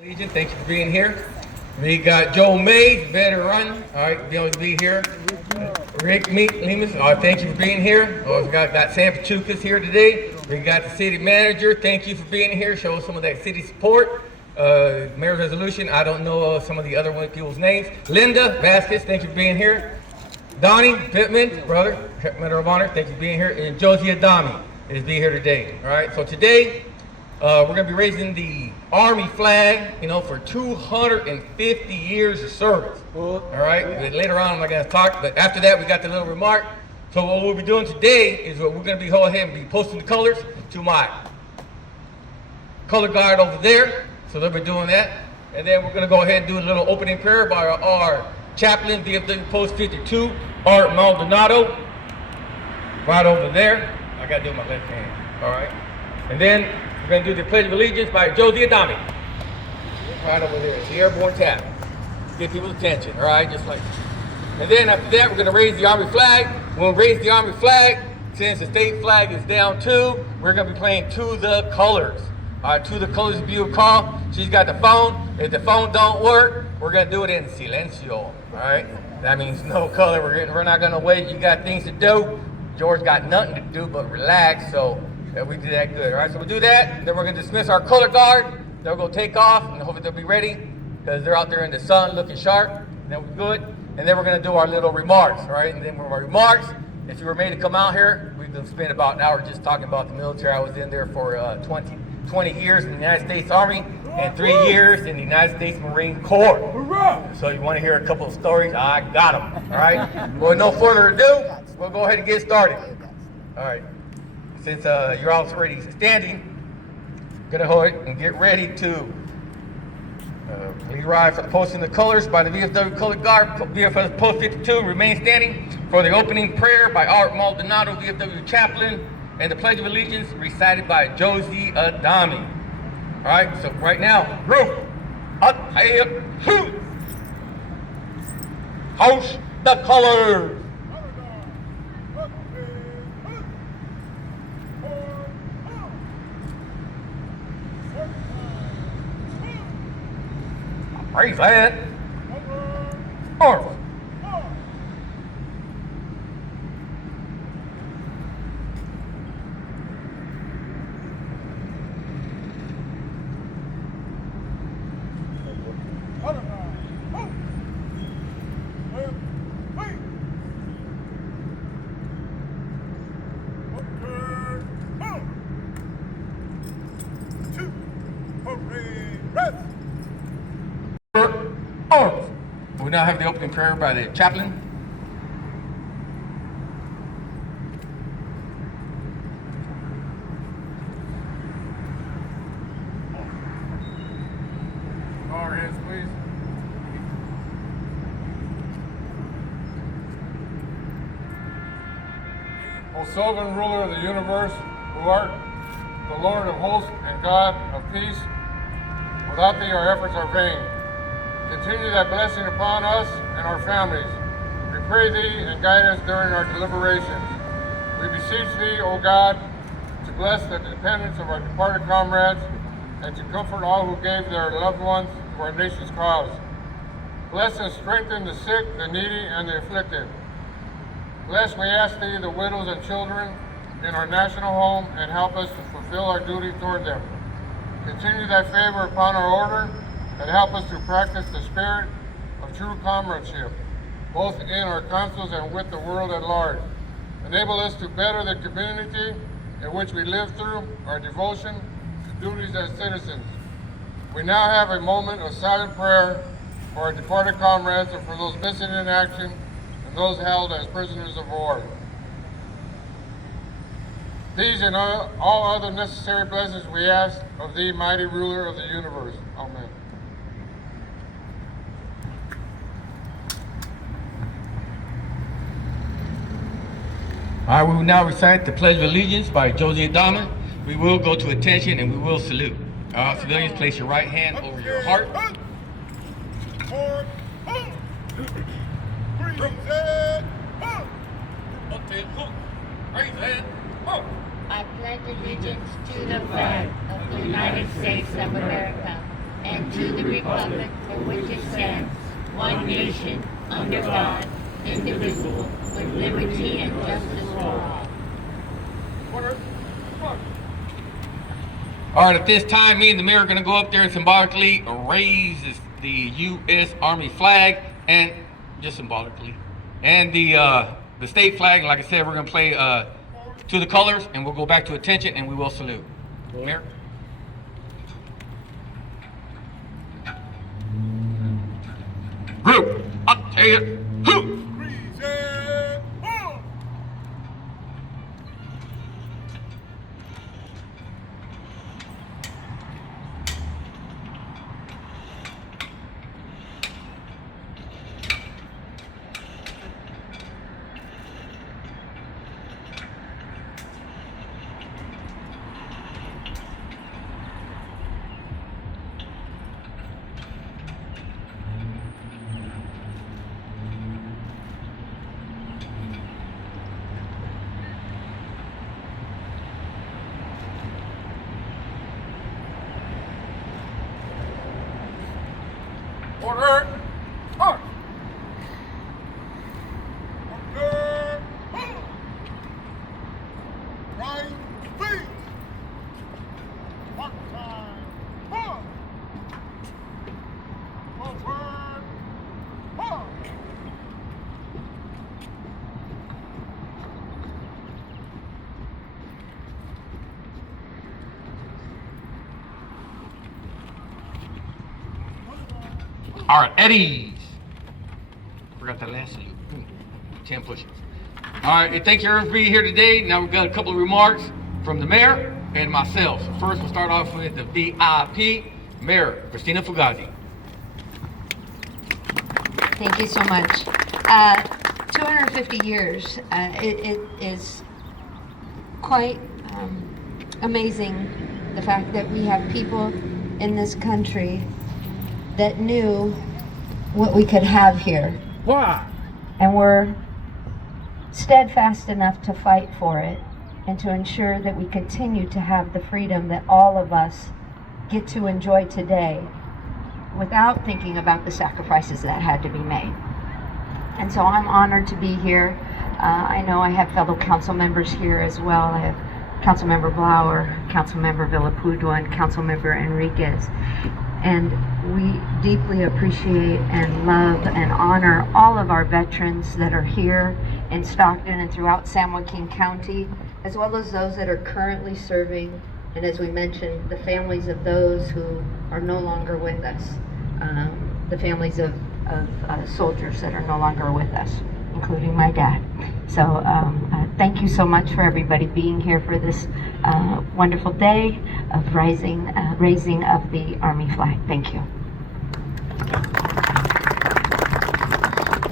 Legion, thank you for being here. We got Joe Mays, veteran. All right, be able to be here. Rick Lemus, thank you for being here. We got Sam Pachucas here today. We got the city manager. Thank you for being here. Show some of that city support. Mayor's resolution. I don't know some of the other people's names. Linda Vasquez, thank you for being here. Donnie Pittman, brother, Medal of Honor, thank you for being here. And Josie Adami is being here today. All right, so today we're going to be raising the Army flag, for 250 years of service. All right, and later on I'm not going to talk, but after that we got the little remark. So what we'll be doing today is we're going to go ahead and be posting the colors to my color guard over there. So they'll be doing that. And then we're going to go ahead and do a little opening prayer by our chaplain, VFW Post 52, Art Maldonado, right over there. I got to do my left hand, all right? And then we're going to do the Pledge of Allegiance by Josie Adami, right over there. It's the airborne tap. Get people's attention, all right? Just like that. And then after that, we're going to raise the Army flag. We'll raise the Army flag. Since the state flag is down too, we're going to be playing To the Colors. All right, To the Colors of you call. She's got the phone. If the phone don't work, we're going to do it in silencio, all right? That means no color. We're not going to wait. You got things to do. George got nothing to do but relax, so we do that good, all right? So we'll do that, then we're going to dismiss our color guard. They'll go take off, and hopefully they'll be ready, because they're out there in the sun looking sharp, and then we're good. And then we're going to do our little remarks, all right? And then our remarks, if you were made to come out here, we're going to spend about an hour just talking about the military. I was in there for 20 years in the United States Army and 3 years in the United States Marine Corps. So you want to hear a couple of stories? I got them, all right? Well, with no further ado, we'll go ahead and get started. All right. Since you're all already standing, go ahead and get ready to lead ride for the posting the colors by the VFW Color Guard, VFW Post 52, remain standing for the opening prayer by Art Maldonado, VFW Chaplain, and the Pledge of Allegiance recited by Josie Adami. All right, so right now, roof, up, house the colors. Raise that. Arms. We now have the opening prayer by the chaplain. Bow our heads, please. O sovereign ruler of the universe, who art the Lord of hosts and God of peace, without thee our efforts are vain. Continue thy blessing upon us and our families. We pray thee and guide us during our deliberations. We beseech thee, O God, to bless the dependents of our departed comrades and to comfort all who gave their loved ones to our nation's cause. Bless and strengthen the sick, the needy, and the afflicted. Bless, we ask thee, the widows and children in our national home, and help us to fulfill our duty toward them. Continue thy favor upon our order, and help us to practice the spirit of true comradeship, both in our councils and with the world at large. Enable us to better the community in which we live through our devotion to duties as citizens. We now have a moment of silent prayer for our departed comrades and for those missing in action and those held as prisoners of war. These and all other necessary blessings we ask of thee, mighty ruler of the universe. Amen. All right, we will now recite the Pledge of Allegiance by Josie Adami. We will go to attention and we will salute. Civilians, place your right hand over your heart. I pledge allegiance to the flag of the United States of America and to the republic for which it stands, one nation, under God, indivisible, with liberty and justice for all. Order. All right, at this time, me and the mayor are going to go up there and symbolically raise the U.S. Army flag, and just symbolically, and the state flag. Like I said, we're going to play to the colors, and we'll go back to attention, and we will salute. Mayor. Group, up, take it, who? Order. March. Order. Right, please. Mark time. Forward. Forward. Forward. All right, Eddie's. Forgot that last salute. 10 push-ups. All right, and thank you everyone for being here today. Now we've got a couple of remarks from the mayor and myself. So first, we'll start off with the VIP, Mayor Christina Fugazi. Thank you so much. 250 years, it is quite amazing the fact that we have people in this country that knew what we could have here. Why? And were steadfast enough to fight for it and to ensure that we continue to have the freedom that all of us get to enjoy today without thinking about the sacrifices that had to be made. And so I'm honored to be here. I know I have fellow council members here as well. I have Councilmember Blower, Councilmember Villapudua, and Councilmember Enriquez. And we deeply appreciate and love and honor all of our veterans that are here in Stockton and throughout San Joaquin County, as well as those that are currently serving, and as we mentioned, the families of those who are no longer with us, the families of soldiers that are no longer with us, including my dad. So thank you so much for everybody being here for this wonderful day of raising of the Army flag. Thank you.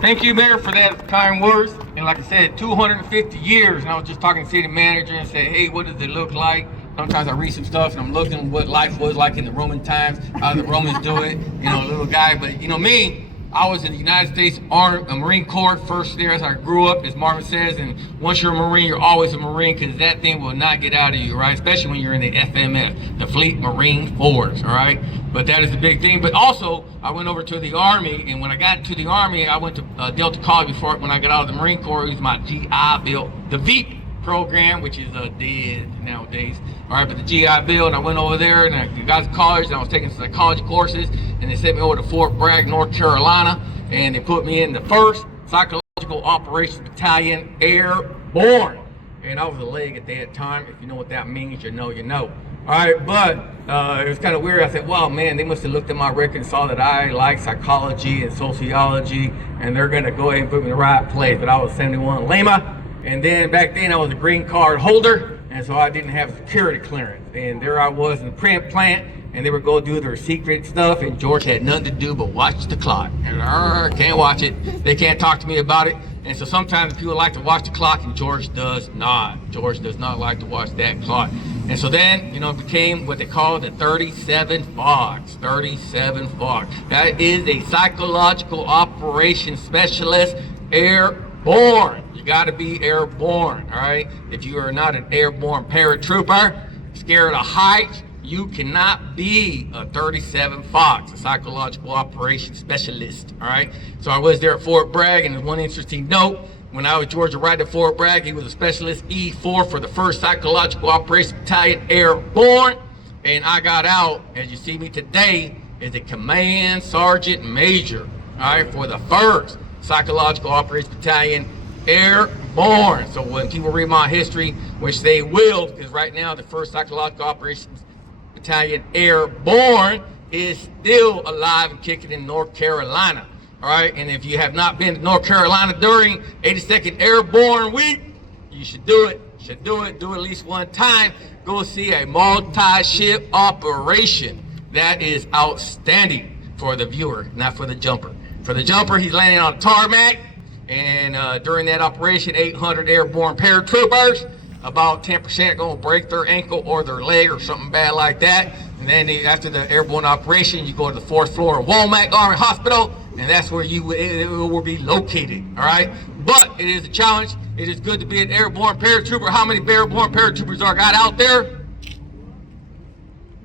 Thank you, Mayor, for that kind words. And like I said, 250 years, and I was just talking to City Manager and said, hey, what does it look like? Sometimes I read some stuff and I'm looking at what life was like in the Roman times, how the Romans do it, little guy. But me, I was in the United States Marine Corps first there as I grew up, as Marvin says, and once you're a Marine, you're always a Marine, because that thing will not get out of you, right? Especially when you're in the FMF, the Fleet Marine Force, all right? But that is the big thing. But also, I went over to the Army, and when I got to the Army, I went to Delta College before, when I got out of the Marine Corps, it was my GI Bill, the VEEP program, which is dead nowadays. All right, but the GI Bill, and I went over there, and I got to college, and I was taking psychology courses, and they sent me over to Fort Bragg, North Carolina, and they put me in the 1st Psychological Operations Battalion Airborne. And I was a leg at that time. If you know what that means, you know, you know. All right, but it was kind of weird. I said, wow, man, they must have looked at my record and saw that I like psychology and sociology, and they're going to go ahead and put me in the right place. But I was 71 Lima, and then back then I was a green card holder, and so I didn't have security clearance. And there I was in the print plant, and they would go do their secret stuff, and George had nothing to do but watch the clock. And can't watch it. They can't talk to me about it. And so sometimes people like to watch the clock, and George does not. George does not like to watch that clock. And so then, it became what they call the 37 Fox. 37 Fox. That is a psychological operations specialist, airborne. You gotta be airborne, all right? If you are not an airborne paratrooper, scared of heights, you cannot be a 37 Fox, a psychological operations specialist, all right? So I was there at Fort Bragg, and there's one interesting note. When I was Georgia right at Fort Bragg, he was a specialist E4 for the 1st Psychological Operations Battalion Airborne, and I got out, as you see me today, as a Command Sergeant Major, all right, for the 1st Psychological Operations Battalion Airborne. So when people read my history, which they will, because right now the 1st Psychological Operations Battalion Airborne is still alive and kicking in North Carolina. All right, and if you have not been to North Carolina during 82nd Airborne Week, you should do it. Do it at least one time. Go see a multi-ship operation. That is outstanding for the viewer, not for the jumper. For the jumper, he's landing on a tarmac, and during that operation, 800 airborne paratroopers, about 10% are going to break their ankle or their leg or something bad like that. And then after the airborne operation, you go to the 4th floor of Womack Army Hospital, and that's where it will be located, all right? But it is a challenge. It is good to be an airborne paratrooper. How many airborne paratroopers are got out there?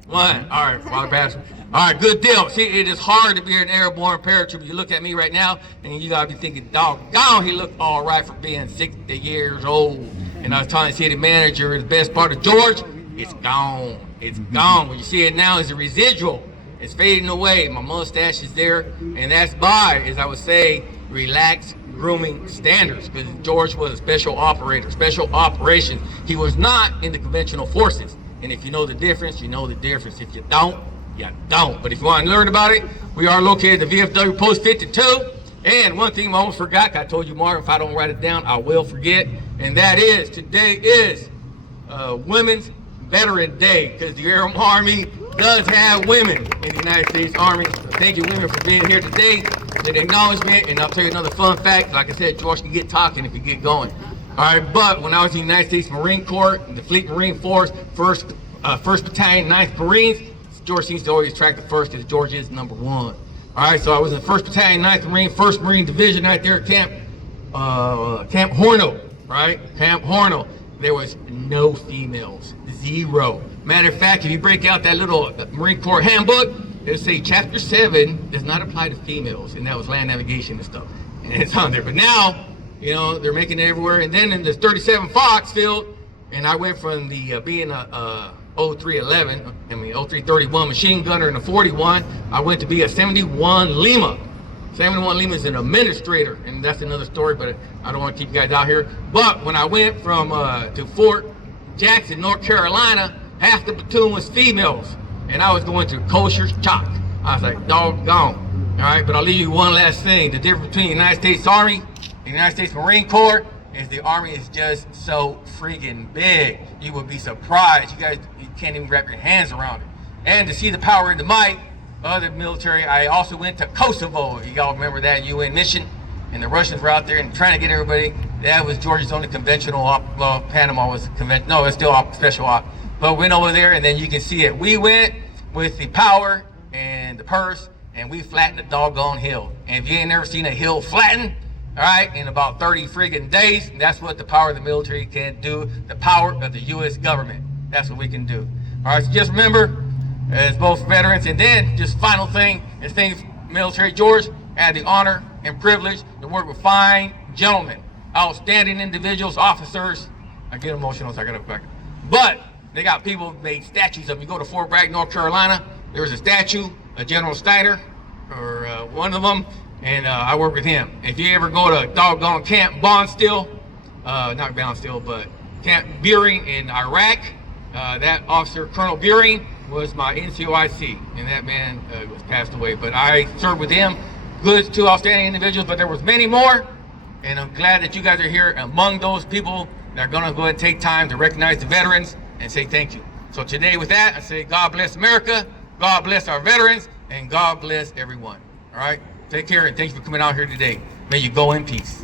One. All right, Father Pastor. All right, good deal. See, it is hard to be an airborne paratrooper. You look at me right now, and you got to be thinking, doggone, he looked all right for being 60 years old. And I was telling the city manager, the best part of George, it's gone. It's gone. What you see it now is a residual. It's fading away. My mustache is there, and that's by, as I would say, relaxed grooming standards, because George was a special operator, special operations. He was not in the conventional forces. And if you know the difference, you know the difference. If you don't, you don't. But if you want to learn about it, we are located at the VFW Post 52. And one thing I almost forgot, I told you, Mark, if I don't write it down, I will forget. And that is, today is Women's Veteran Day, because the Air Army does have women in the United States Army. So thank you, women, for being here today. An acknowledgement, and I'll tell you another fun fact. Like I said, George can get talking if you get going. All right, but when I was in the United States Marine Corps, the Fleet Marine Force, 1st Battalion, 9th Marines, George seems to always track the 1st, because George is number 1. All right, so I was in the 1st Battalion, 9th Marine, 1st Marine Division right there at Camp Horno, right? Camp Horno. There was no females, 0. Matter of fact, if you break out that little Marine Corps handbook, it'll say Chapter 7 does not apply to females, and that was land navigation and stuff, and it's on there. But now, you know, they're making it everywhere. And then in the 37 Fox field, and I went from the being a 0331 machine gunner in a 41, I went to be a 71 Lima. 71 Lima is an administrator, and that's another story, but I don't want to keep you guys out here. But when I went from to Fort Jackson, North Carolina, half the platoon was females, and I was going to kosher chalk. I was like, doggone. All right, but I'll leave you one last thing. The difference between the United States Army and the United States Marine Corps is the Army is just so freaking big. You would be surprised. You can't even wrap your hands around it. And to see the power and the might of the military, I also went to Kosovo. Y'all remember that UN mission? And the Russians were out there and trying to get everybody. That was Georgia's only conventional op. Well, Panama was conventional. No, it's still special op. But we went over there, and then you can see it. We went with the power and the purse, and we flattened the doggone hill. And if you ain't never seen a hill flattened, all right, in about 30 friggin' days, that's what the power of the military can do. The power of the U.S. government. That's what we can do. All right, so just remember, as both veterans, and then just final thing, is things military George had the honor and privilege to work with fine gentlemen, outstanding individuals, officers. I get emotional, so I gotta back. But they got people who made statues of them. You go to Fort Bragg, North Carolina, there's a statue of General Steiner, or one of them, and I work with him. If you ever go to doggone Camp Bondsteel, not Bondsteel, but Camp Buehring in Iraq, that officer, Colonel Buehring, was my NCOIC, and that man was passed away. But I served with him. Good, 2 outstanding individuals, but there was many more, and I'm glad that you guys are here among those people that are gonna go ahead and take time to recognize the veterans and say thank you. So today with that, I say God bless America, God bless our veterans, and God bless everyone. All right, take care, and thanks for coming out here today. May you go in peace.